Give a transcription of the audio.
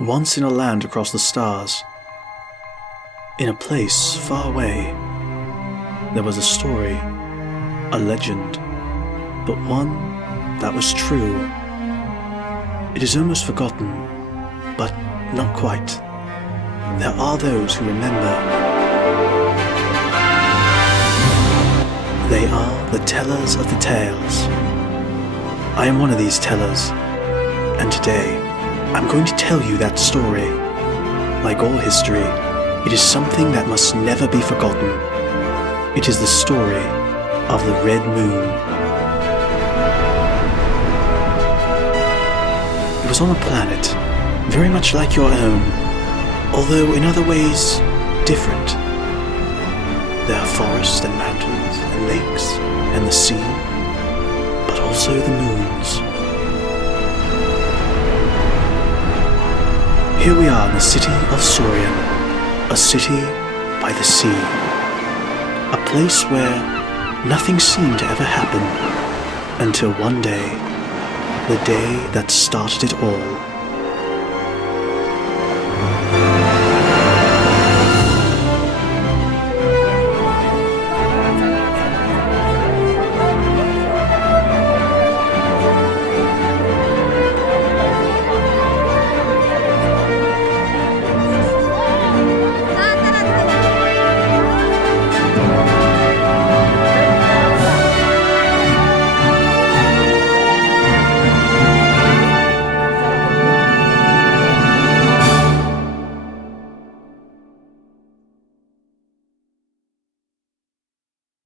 Once in a land across the stars, in a place far away, there was a story, a legend, but one that was true. It is almost forgotten, but not quite. There are those who remember. They are the tellers of the tales. I am one of these tellers, and today I'm going to tell you that story. Like all history, it is something that must never be forgotten. It is the story of the Red Moon. It was on a planet very much like your own, although in other ways different. There are forests and mountains and lakes and the sea, but also the moons. Here we are in the city of Saurian, a city by the sea, a place where nothing seemed to ever happen until one day, the day that started it all.